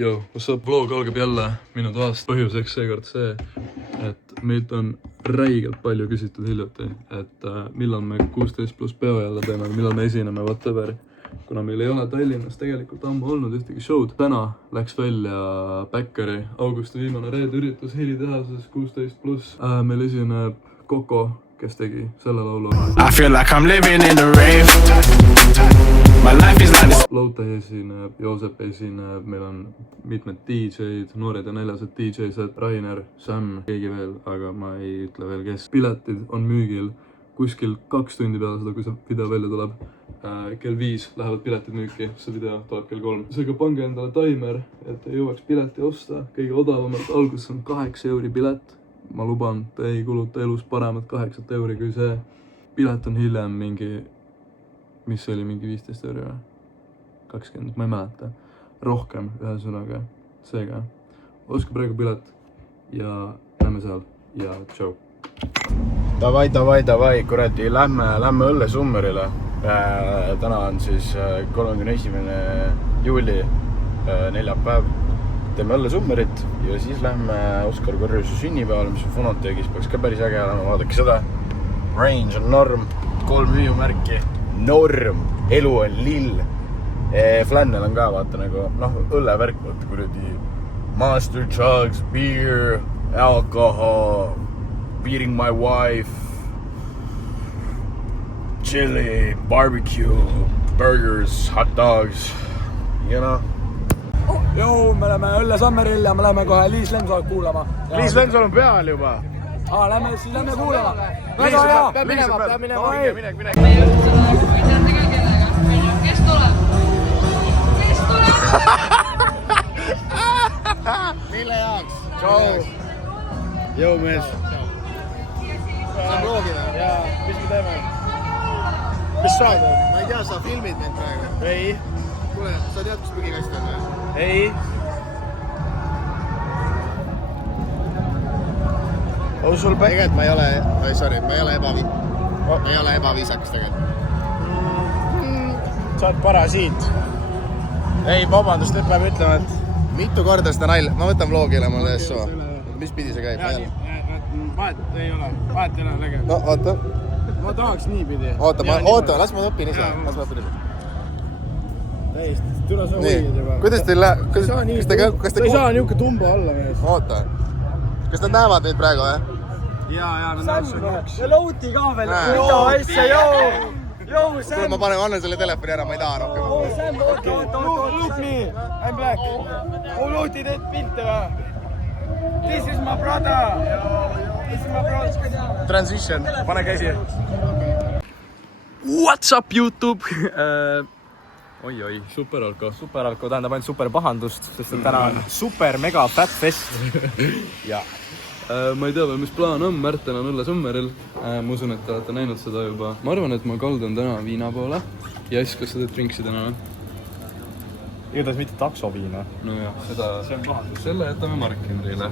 Yo, what's up? Vlog algab jälle minu toast. Põhjuseks seekord see, et meilt on räigelt palju küsitud hiljuti, et millal me 16 pluss peo jälle teeme, millal me esineme, whatever. Kuna meil ei ole Tallinnas tegelikult ammu olnud ühtegi show'd. Täna läks välja Bäkkari augusti viimane reede üritus helitehases 16 pluss. Meil esineb Koko, kes tegi selle laulu. I feel like I'm living in the rave. My life is not this. Laute esineb, Joosep esineb, meil on mitmed DJ-d, noored ja näljased DJ-sed, Rainer, Sam, keegi veel, aga ma ei ütle veel kes. Piletid on müügil kuskil 2 tundi peale seda, kui see video välja tuleb. Kell 5 lähevad piletid müüki, see video tuleb kell 3. Seega pange endale timer, et ei jõuaks pileti osta. Kõige odavamalt alguses on 8 euri pilet. Ma luban, te ei kuluta elus paremat 8 euri kui see. Pilet on hiljem mingi... mis oli mingi 15 euri või? 20, ma ei mäleta. Rohkem ühesõnaga. Seega, oska praegu pilet ja näeme seal ja tšau. Davai, kuradi, lähme õllesummerile. Täna on siis 31. juuli, neljapäev. Teeme õllesummerit ja siis lähme Oskar Korjuse sünnipäevale, mis on Funotegis, peaks ka päris äge olema, vaadake seda. Range on norm, 3 hüüumärki. Norm, elu on lill. Flannel on ka, vaata nagu, õllevärk, vaata kuradi. Master chugs, beer, alcohol, beating my wife, chili, barbecue, burgers, hot dogs, you know. Joo, me oleme õllesummeril ja me läheme kohe Liis Lemsalu kuulama. Liis Lemsalu on peal juba. Lähme kuulama. Väga hea. Peab minema. Mine. Meie õhtul on teate ka kellega. Meil on kes tuleb? Mille jaoks? Tšau. Jõu mees. See on vlogina? Jaa, mis me teeme? Mis saad? Ma ei tea, sa filmid meid praegu. Ei. Kuule, sa tead, kus prügikast on või? Ei. On sul päk? Tegelikult ma ei ole ebaviisakas tegelikult. Sa oled parasiit. Ei, vabandust, nüüd peab ütlema, et... Mitu korda seda nalja? Ma võtan vlogile, mul täies suva. Mis pidi see käib? Vahet ei ole lege. No, oota. Ma tahaks nii pidi. Oota, las ma õpin ise. Täiesti, tule sa hoiad juba. Kuidas teil läheb? Sa ei saa niuke tumba alla mees. Oota. Kas nad näevad meid praegu, või? Jaa, nad näevad sul üks. Ja Louti ka veel. Mida asja, joo, Kuule, Sam. ma annan selle telefoni ära, ma ei taha rohkem. Sam, Look me, I'm black. Louti teed pilte või? This is my brother. Transition. Pane käsi. What's up, YouTube? Oi, superalko. Superalko tähendab ainult super pahandust, sest et täna on super mega fat fest. Ja. Ma ei tea veel, mis plaan on, Märten on õllesummeril. Ma usun, et te olete näinud seda juba. Ma arvan, et ma kaldun täna viina poole. Jass, kas sa teed drinksi täna? Igatahes mitte taksoviina. No jah, selle jätame Mark-Henrile.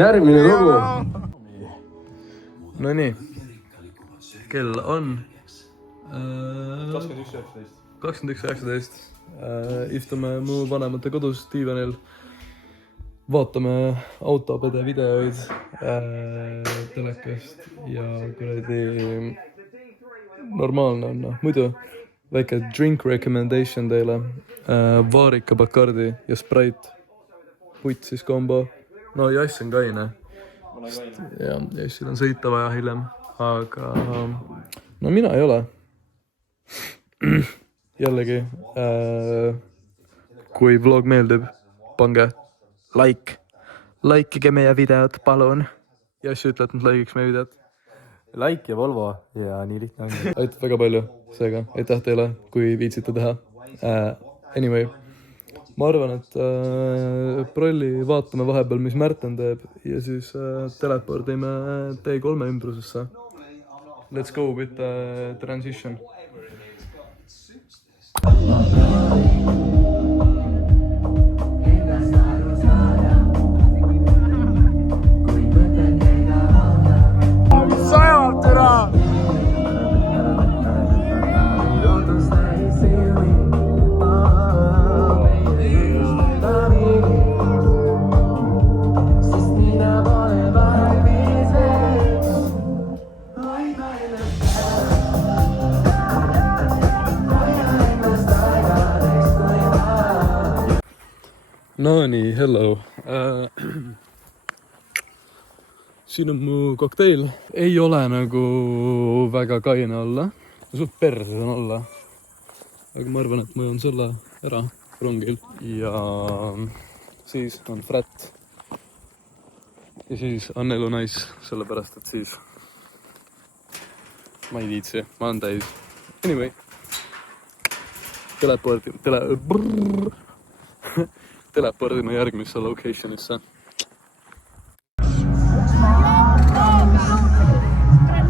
Järgmine lugu. No nii. Kell on 21.19. Istume mu vanemate kodus diivanil. Vaatame autopede videoid telekast ja kuradi normaalne on. Muidu väike drink recommendation teile. Vaarika Bacardi ja Sprite. Putsis kombo. No Jass on kaine. Ja Jassil on sõita vaja hiljem. Aga no mina ei ole. Jällegi, kui vlog meeldib, pange like. Likeige meie videot, palun. Jass ütle, et nad like'iks meie videot. Like ja Volvo ja nii lihtne ongi. aitab väga palju, seega aitäh teile, kui viitsite teha. Anyway, ma arvan, et prolli vaatame vahepeal, mis Märten teeb ja siis telepordime T3 ümbrusesse. Let's go with the transition. Sajalt üle! No nii, hello. Siin on mu kokteil. Ei ole nagu väga kaine olla. Suht perse on olla. Aga ma arvan, et ma joon selle ära rongil. Ja siis on frat. Ja siis on elu nice, sellepärast, et siis ma ei viitsi, ma olen täis. Anyway. Telepordime järgmisse locationisse.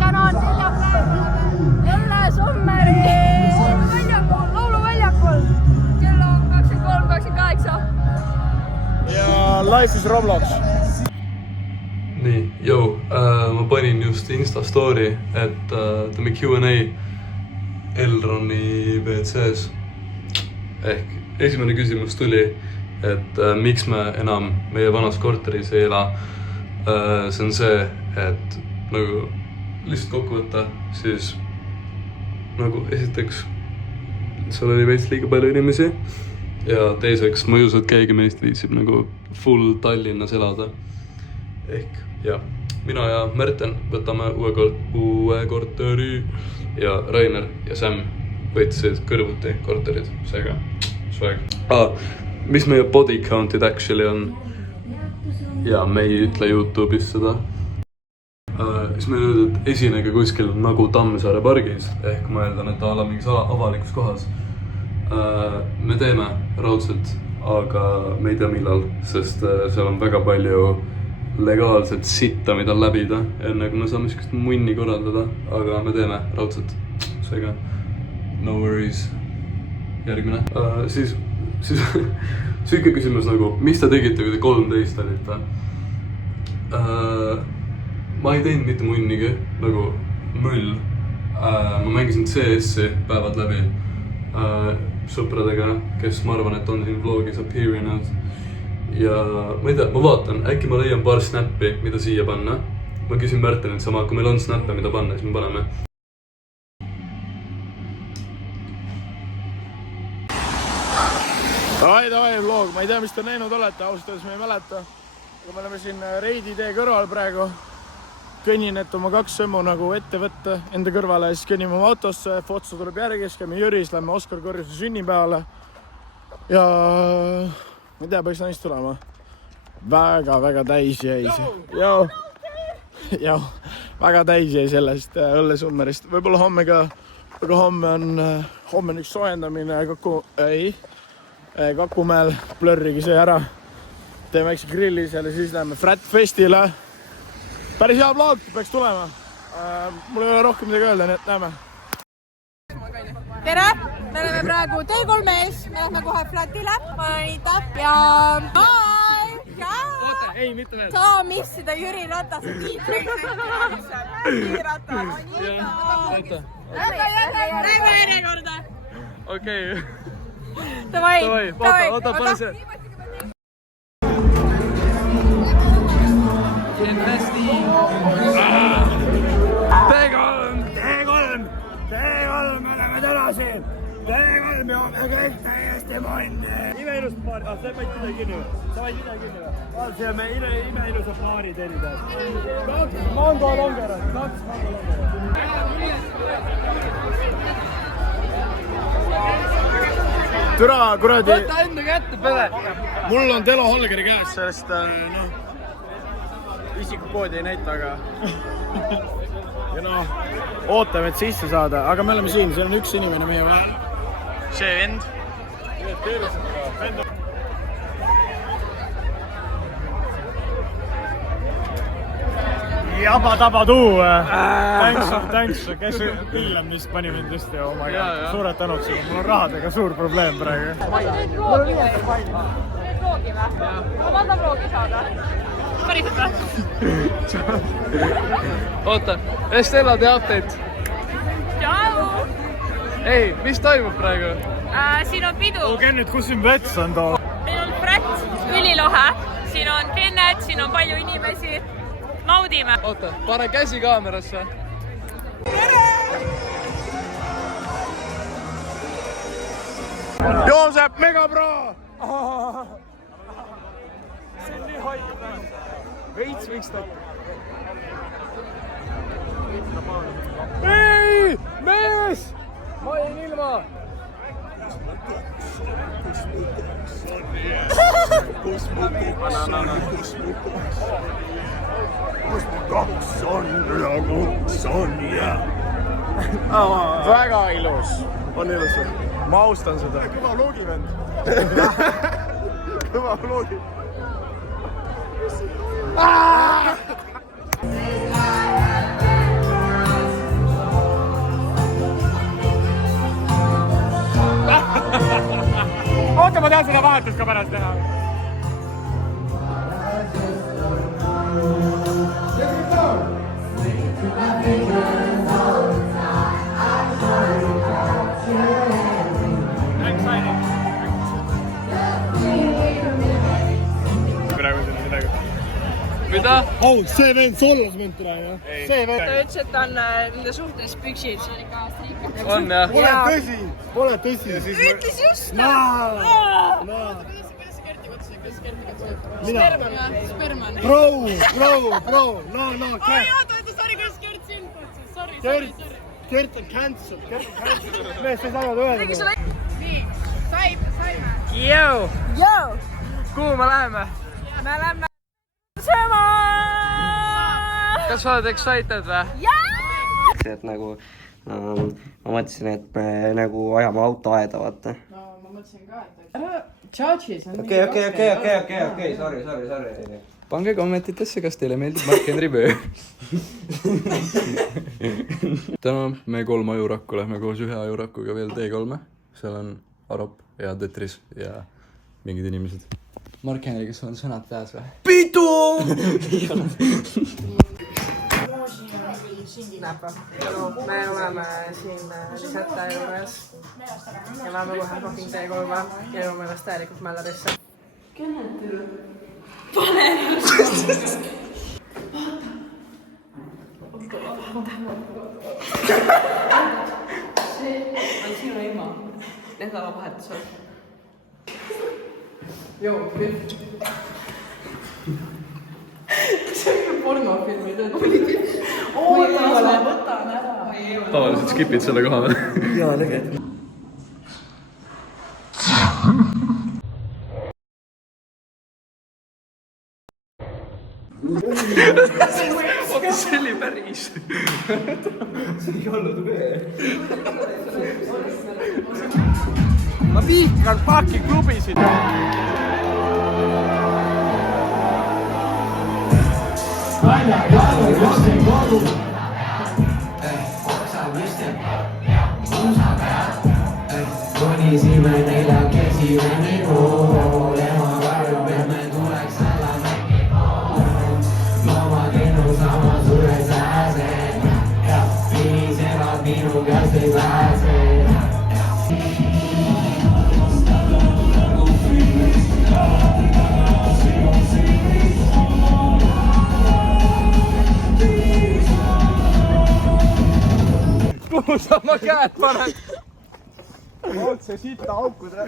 Täna on Õlle Sommeri lauluväljakul. Kell on 23:28. Ja Life is Roblox. Nii, ma panin just Insta story, et teeme Q&A Elroni WC-s. Ehk esimene küsimus tuli, et miks me enam meie vanas korteris ei ela. See on see, et nagu lihtsalt kokku võtta, siis nagu esiteks seal oli veits liiga palju inimesi ja teiseks ma ei usu, et keegi meist viitsib nagu full Tallinnas elada. Ehk jah, mina ja Märten võtame uue korteri ja Rainer ja Sam võtsid kõrvuti korterid, seega swag. Mis meie body count'id actually on ja me ei ütle YouTube'is seda. Siis me nüüd, et esinege kuskil nagu Tammsaare pargis, ehk ma eeldan, et olla mingis avalikus kohas. Me teeme raudselt, aga me ei tea millal, sest seal on väga palju legaalset sitta, mida läbida, enne kui me saame sellist munni korraldada, aga me teeme raudselt. Seega, no worries. Järgmine. Siis süüke küsimus nagu, mis te tegite, kui te 13 olite? Ma ei teinud mitte munnigi, nagu möll. Ma mängisin CS-i päevad läbi sõpradega, kes ma arvan, et on siin vlogis appearinud. Ja ma ei tea, ma vaatan, äkki ma leian paar snappi, mida siia panna. Ma küsin Märtenilt sama, kui meil on snappe, mida panna, siis me paneme. Davai vlog, ma ei tea, mis te näinud olete, ausalt me ei mäleta. Aga me oleme siin Reidi tee kõrval praegu. Kõnnin, et oma 2 sõmmu nagu ette võtta enda kõrvale ja siis kõnnime oma autosse. Fotso tuleb järgi, siis käime Jüris, lähme Oskar Korjuse sünnipäevale. Ja ma ei tea, peaks naist tulema. Väga täis jäi see. Joo, väga täis jäi sellest Õlle Summerist. Võib-olla homme ka, aga homme on üks soojendamine Kakumäel, plörrigi see ära. Teeme väikse grilli seal ja siis läheme Frat Festile. Päris hea vlog, peaks tulema. Mul ei ole rohkem midagi öelda, nii et näeme. Tere! Me oleme praegu T3 ees, me lähme kohe Flatile. Ma olen Ita ja... Oota, ei, mitte veel. Saa missida Jüri Ratase tiitreid. Jüri Rata on Ita. Lähme järjekorda. Okei. Davai, oota, pane see. T3, me oleme täna siin. T3 joome kõik täiesti manni. Imeilus paar, sa võid midagi kinni või? Sa võid midagi kinni või? Vaat see on meie imeilusa paari tellida. Mango longerad, 2 mango longerad. Türa, kuradi. Võta enda kätte, pere. Mul on Telo Holgeri käes, sellest isikukoodi ei näita, aga ja noh, ootame, et sisse saada, aga me oleme siin, seal on üks inimene meie vahel. See vend. Jaba-taba-tuu. Thanks, kes Villam vist pani mind tõesti, oh my god, suured tänud sulle, mul on rahadega suur probleem praegu. Nüüd vloogi või? Ma tahan vloogi saada. Päriselt või? oota, Estella teateid. Tšau! Ei, mis toimub praegu? Siin on pidu. Okei, nüüd kus siin vets on too? Meil on Frätt, ülilohe. Siin on Kennet, siin on palju inimesi. Naudime. Oota, pane käsi kaamerasse. Joosep, megapro! See on nii haige praegu. Veits võiks ta. Ei! Mees! Ma jäin ilma! Kus mu kaks on ja kuks on ja. Väga ilus. On ilus või? Ma austan seda. Kõva vlogivend. Kõva vlogi. Oota, ma tahan seda vahetust ka pärast teha. Mida? Oh, see vend sollas mind praegu. See vend. Ta ütles, et ta on nende suhtelis püksid. On jah? Pole tõsi. Ütles just! Mina. Sperman. Bro. No. Sorry, kuidas Kert sind kutsus? Sorry. Kert on cancel. Mees, sa saavad öelda. Nii, saime. Joo! Kuhu me läheme? Me lähme sööma! Kas sa oled excited või? Et nagu ma mõtlesin, et me nagu ajame auto aeda, vaata. No ma mõtlesin ka, et ära charge'is on Okei, sorry. Pange kommentitesse, kas teile meeldib Mark-Henri Pöö. Täna me 3 ajurakku lähme koos 1 ajurakuga veel T3. Seal on Arop ja Tetris ja mingid inimesed. Mark-Henri, kas on sõnad peas või? Pidu! me oleme siin Lisette juures ja läheme kohe fucking T3 ja jõuame ennast täielikult Mällarisse. See on sinu ema nädalavahetusel. Joo, Piff. See on pornofilmi tööd. Oota, ma võtan ära. Tavaliselt skipid selle koha või? Jaa, tegelikult. See oli päris. See ei olnud veel. Ma vihkan fucking klubisid. Konisime neljakesi venni pool, ema karjub, et me tuleks alla mäki pool. Loomad innu sama suure sääsed ja pinisevad minu käest ei pääse. Kuhu sa oma käed paned? Otse sita aukuda.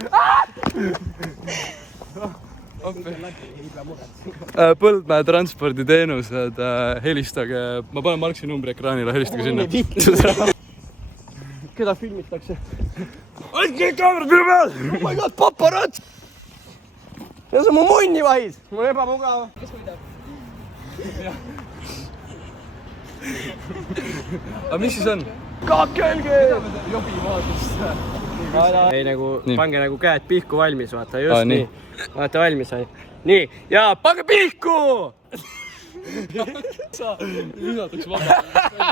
Põldmäe transporditeenused, helistage, ma panen Marksi numbri ekraanile, helistage sinna. Keda filmitakse? Andke kaamerad minu peal! Oh my god, paparats! Ja sa mu munni vahid! Mul on ebamugav. Kes võidab? aga mis siis on? Kakelge! ei nagu, pange nagu käed pihku valmis, vaata, just nii. Vaata, valmis sai. Nii, ja pange pihku! Sa visatakse vabalt.